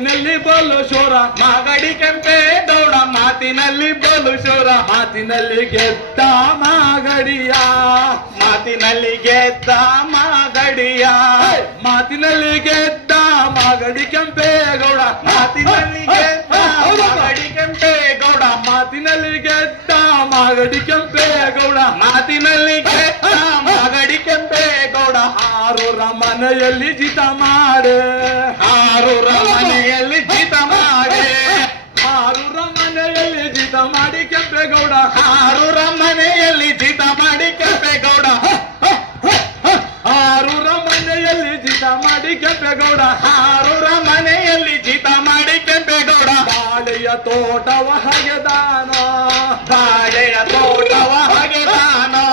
ಮಾತಿನಲ್ಲಿ ಬಲು ಶೋರ ಮಾಗಡಿ ಕೆಂಪೇಗೌಡ ಮಾತಿನಲ್ಲಿ ಬಲು ಶೋರ ಮಾತಿನಲ್ಲಿ ಗೆದ್ದ ಮಾಗಡಿಯ ಮಾತಿನಲ್ಲಿ ಗೆದ್ದ ಮಾಗಡಿಯ ಮಾತಿನಲ್ಲಿ ಗೆದ್ದ ಮಾಗಡಿ ಕೆಂಪೇಗೌಡ ಮಾತಿನಲ್ಲಿ ಗೆದ್ದ ಮಾಗಡಿ ಕೆಂಪೇಗೌಡ ಮಾತಿನಲ್ಲಿ ಗೆದ್ದ ಮಾಗಡಿ ಕೆಂಪೇಗೌಡ ಮಾತಿನಲ್ಲಿ ಗೆದ್ದ ಮಾಗಡಿ ಕೆಂಪೇಗೌಡ ಆರೂರ ಮನೆಯಲ್ಲಿ ಜಿತ ಮಾಡೆ ಆರೂರ ಮನೆಯಲ್ಲಿ ಜಿತ ಮಾಡಿ ಆರೂರ ಮನೆಯಲ್ಲಿ ಜಿತ ಮಾಡಿ ಕೆಂಪೇಗೌಡ ಆರೂರ ಮನೆಯಲ್ಲಿ ಜಿತ ಮಾಡಿ ಕೆಂಪೇಗೌಡ ಆರೂರ ಮನೆಯಲ್ಲಿ ಜಿತ ಮಾಡಿ ಕೆಂಪೇಗೌಡ ಆರೂರ ಮನೆಯಲ್ಲಿ ಜಿತ ಮಾಡಿ ಕೆಂಪೇಗೌಡ ಬಾಳೆಯ ತೋಟವ ಹಗೆದಾನೋ ಬಾಳೆಯ ತೋಟವ ಹಗೆದಾನೋ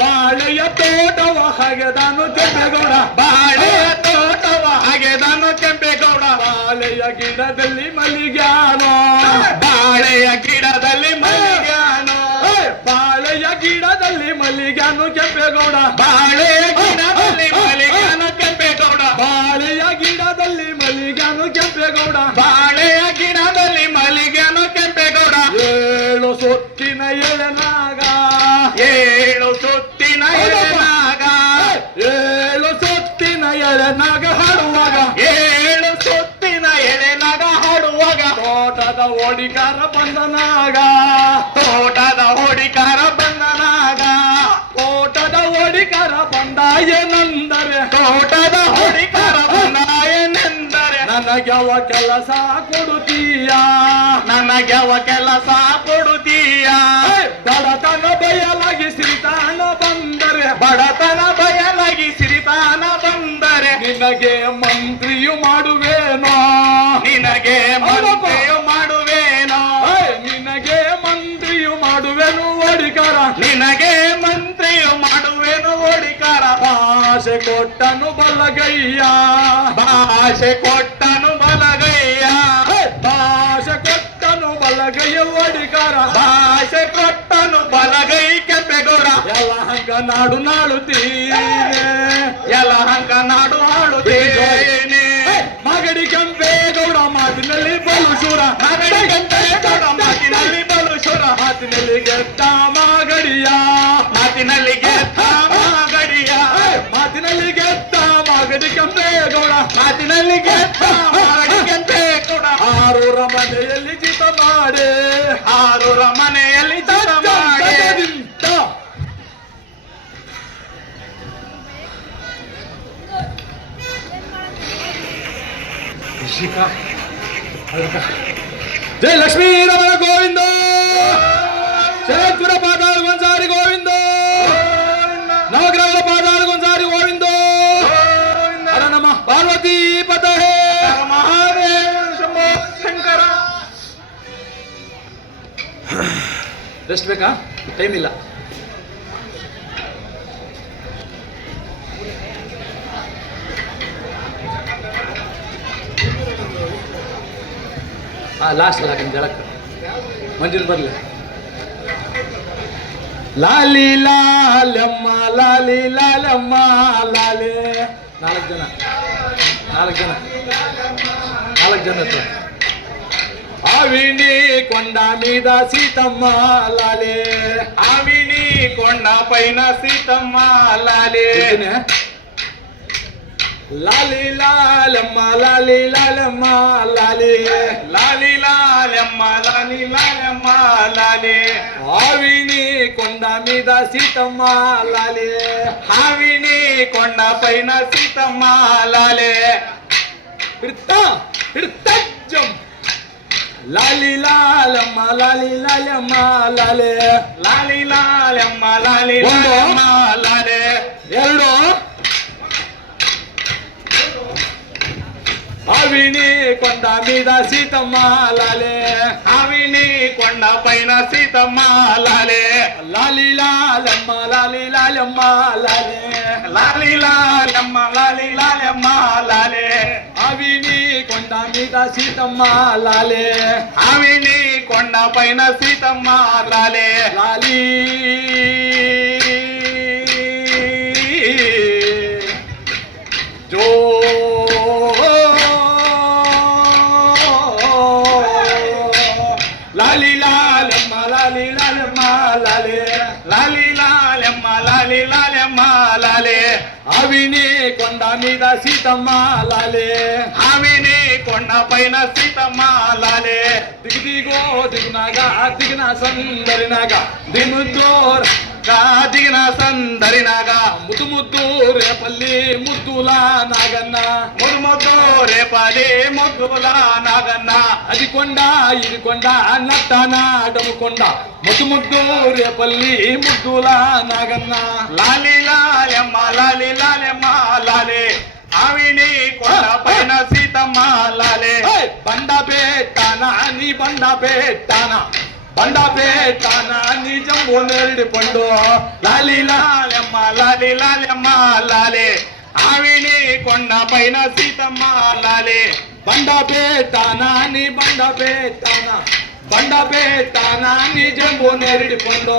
ಬಾಳೆಯ ತೋಟವ ಹಗೆದಾನು ಕೆಂಪೇಗೌಡ ಬಾಳೆಯ ತೋಟವ ಹಗೆದಾನು ಕೆಂಪೇಗೌಡ ಬಾಳೆಯ ಗಿಡದಲ್ಲಿ ಮಲ್ಲಿಗ್ಯಾನೋ ಬಾಳೆಯ ಗಿಡದಲ್ಲಿ ಮಲ್ಲಿಗ್ಯಾನೋ ಬಾಳೆಯ ಗಿಡದಲ್ಲಿ ಮಲ್ಲಿಗ್ಯಾನು ಕೆಂಪೇಗೌಡ ಬಾಳೆಯ ಗಿಡದಲ್ಲಿ ಮಲ್ಲಿಗ್ಯಾನು ಕೆಂಪೇಗೌಡ ಬಾಳೆಯ ಗಿಡದಲ್ಲಿ ಮಲ್ಲಿಗ್ಯಾನು ಕೆಂಪೇಗೌಡ ಬಾಳೆಯ ಗಿಡದಲ್ಲಿ ಮಲ್ಲಿಗ್ಯಾನು ಕೆಂಪೇಗೌಡ ಏಳು ಸೊತ್ತಿನ ಎಳೆನಾಗ ಏಳು ಸುತ್ತಿನ ಎಳೆನಾಗ ಏಳು ಸೊತ್ತಿನ ಎಳೆನಾಗ ಹಾಡುವಾಗ ಏಳು ಸುತ್ತಿನ ಎಳೆನಾಗ ಹಾಡುವಾಗ ತೋಟದ ಓಡಿಕಾರ ಬಂದನಾಗ ತೋಟದ ಹೊಡಿಕಾರ ಬಂದನಾಗ ತೋಟದ ಓಡಿಕಾರ ಬಂದ ಏನೆಂದರೆ ತೋಟದ ಹೊಡಿಕಾರ ಬಂದ ಏನೆಂದರೆ ನನಗ್ಯವ ಕೆಲಸ ಕೊಡುತ್ತೀಯ ನನಗ್ಯವ ಕೆಲಸ ಕೊಡುತ್ತೀಯ ಬಡತನ ಬಯಲಾಗಿ ಸಿರಿತಾನ ಬಂದರೆ ಬಡತನ ಬಯಲಾಗಿ ಸಿರಿತಾನ ಬಂದರೆ ನಿನಗೆ ಮಂತ್ರಿಯು ಮಾಡುವೇನೋ ನಿನಗೆ ಮಂತ್ರಿಯು ಮಾಡುವೇನೋ ನಿನಗೆ ಮಂತ್ರಿಯು ಮಾಡುವೆನು ಓಡಿಕಾರ ನಿನಗೆ ಮಂತ್ರಿಯು ಮಾಡುವೆನು ಓಡಿಕಾರ ಭಾಷೆ ಕೊಟ್ಟನು ಬಲಗಯ್ಯ ಭಾಷೆ ಕೊಟ್ಟನು ಬಲಗಯ್ಯ ಭಾಷೆ ಕೊಟ್ಟನು ಬಲಗಯ್ಯ ಓಡಿಕಾರ ಭಾಷೆ ಕೊಟ್ಟನು ಬಲಗೈ ಕೆಂಪೇಗೌಡ ಎಲ್ಲ ಹಂಗ ನಾಡು ನಾಡುತ್ತೀನೆ ಎಲ್ಲ ಹಂಗ ನಾಡು ಹಾಡುತ್ತೇನೆ ಮಾಗಡಿ ಕೆಂಪೇಗೌಡ ಮಾತಿನಲ್ಲಿ ಬಲು ಶೂರ ಮಾಗಡಿ ಕೆಂಪೇಗೌಡ ಮಾತಿನಲ್ಲಿ ಬಲು ಶೂರ ಮಾತಿನಲ್ಲಿ ಗೆದ್ದ ಮಾಗಡಿಯ ಮಾತಿನಲ್ಲಿ ಗೆದ್ದ ಮಾಗಡಿಯ ಮಾತಿನಲ್ಲಿ ಗೆದ್ದ ಮಾಗಡಿ ಕೆಂಪೇಗೌಡ ಮಾತಿನಲ್ಲಿ ಗೆದ್ದ ಮಾಗಡಿ ಕೆಂಪೇಗೌಡ ಆರೂರ ಮನೆಯಲ್ಲಿ ಜಿತ ಮಾಡೆ ಆರೂರ ಮನೆಯಲ್ಲಿ ಜಿತ ಮಾಡಿ ಜೈ ಲಕ್ಷ್ಮೀ ರಮಣ ಗೋವಿಂದ ಶೇಖರ ಪಾದಾಳ ಗೊಂಜಾರಿ ಗೋವಿಂದ ನವಗ್ರಹ ಪಾದಾಳ ಗೊಂಜಾರಿ ಗೋವಿಂದ ಹರ ನಮಃ ಪಾರ್ವತಿ ಪತಹೇ ಮಹಾದೇವ ಶಂಭೋ ಶಂಕರ ರೆಸ್ಟ್ ಬೇಕಾ ಟೈಮ್ ಇಲ್ಲ ಲಾಸ್ಟ್ ಹಾಕಿ ಜಳಕ್ಕೆ ಮಂಜುನ್ ಬರಲಿ ಲಾಲಿ ಲಾಲಮ್ಮ ಲಾಲಿ ಲಾಲಮ್ಮ ಲಾಲೆ ನಾಲ್ಕು ಜನ ಹತ್ರ ಆವಿನಿ ಕೊಂಡ ಮೀದ ಸೀತಮ್ಮ ಲಾಲೆ ಆವಿನಿ ಕೊಂಡ ಪೈನ ಸೀತಮ್ಮ ಲಾಲೆ ಲಾಲಿ ಲಾಲಮ್ಮ ಲಾಲಿ ಲಾಲಮ್ಮ ಲಾಲೆ ಲಾಲಿ ಲಾಲಮ್ಮ ಲಾಲಿ ಲಾಲಮ್ಮ ಲಾಲೆ ಆವಿನಿ ಕೊಂಡ ಮೀದ ಸೀತಮ್ಮ ಲಾಲೆ ಹಾವಿನಿ ಕೊಂಡ ಪೈನ ಸೀತಮ್ಮ ಲಾಲೆ ಹಿಡ್ತಜ್ಜಂ ಲಾಲಿ ಲಾಲಮ್ಮ ಲಾಲಿ ಲಾಲಮ್ಮ ಲಾಲೆ ಲಾಲಿ ಲಾಲಮ್ಮ ಲಾಲಿ ಒಂದು. ಲಾಲಮ್ಮ ಲಾಲೆ ಎರಡು ಆವಿನಿ ಕೊಂಡ ಮೀದ ಸೀತಮ್ಮ ಲಾಲೆ ಹಾವಿನಿ ಕೊಂಡ ಪೈನ ಸೀತಮ್ಮ ಲಾಲೆ ಲಾಲಿ ಲಾಲಮ್ಮ ಲಾಲಿ ಲಾಲಮ್ಮ ಲಾಲೆ ಲಾಲಿ ಲಾಲಮ್ಮ ಲಾಲಿ ಲಾಲಮ್ಮ ಲಾಲೆ ಆವಿನಿ ಕೊಂಡ ಮೀದ ಸೀತಮ್ಮ ಲಾಲೆ ಹಾವಿನಿ ಕೊಂಡ ಪೈನ ಸೀತಮ್ಮ ಲಾಲೆ ಲಾಲಿ ಜೋ లాలెమ్మ లాలే అవిని కొండ మీద సీతమ్మ లాలే ఆమెని కొండ పైన సీతమ్మ లాలే దిగిదిగో దిగినాగా దిగిన సందరినాగా దిముద్దోర్ దిగిన సందరినాగా ముద్దు ముద్దు రేపల్లి ముద్దుల నాగన్న మురుముద్దు రేపాలి ముద్దుల నాగన్న అది కొండ ఇది కొండ నట్టనాడము కొండ ముద్దు ముద్దు రేపల్లి ముద్దుల నాగన్న లాలి లాలెమ్మ లాలి లాలెమ్మ లాలే ఆవిని కొండ పైన సీతమ్మ లాలే బండ పెట్టానా నీ బండ పెట్టానా బండ పెట్టానా నీ జంబో నేరుడి పండు లాలి లాలెమ్మ లాలి లాలెమ్మ లాలే ఆవిని కొండ పైన సీతమ్మ లాలే బండ పెట్టానా నీ బండ పెట్టానా బండ పెట్టానా నీ జంబో నేరుడి పండు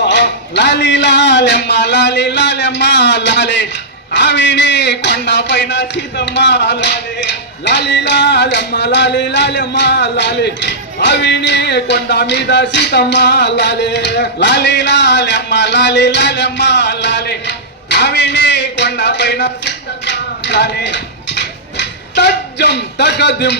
లాలి లాలెమ్మ లాలి లాలెమ్మ లాలే ఆవిని కొండ పైన సీతమ్మ లాలే లాలి లాలమ్మ లాలి లాలమ్మ లాలి అవిని కొండ మీద సీతమ్మ లాలి లాలి లాలెమ్మ లాలి లాలెమ్మ లాలే ఆవిని కొండ పైన సీతమ్మ లాలే తజ్జం తగదిం